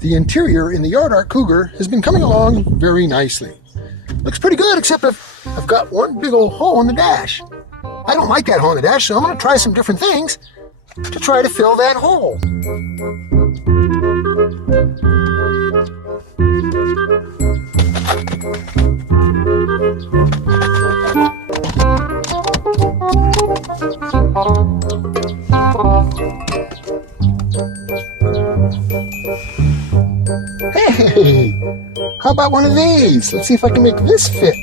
The interior in the Yard Art Cougar has been coming along very nicely. Looks pretty good, except I've got one big old hole in the dash. I don't like that hole in the dash, so I'm going to try some different things to try to fill that hole. Hey, how about one of these? Let's see if I can make this fit.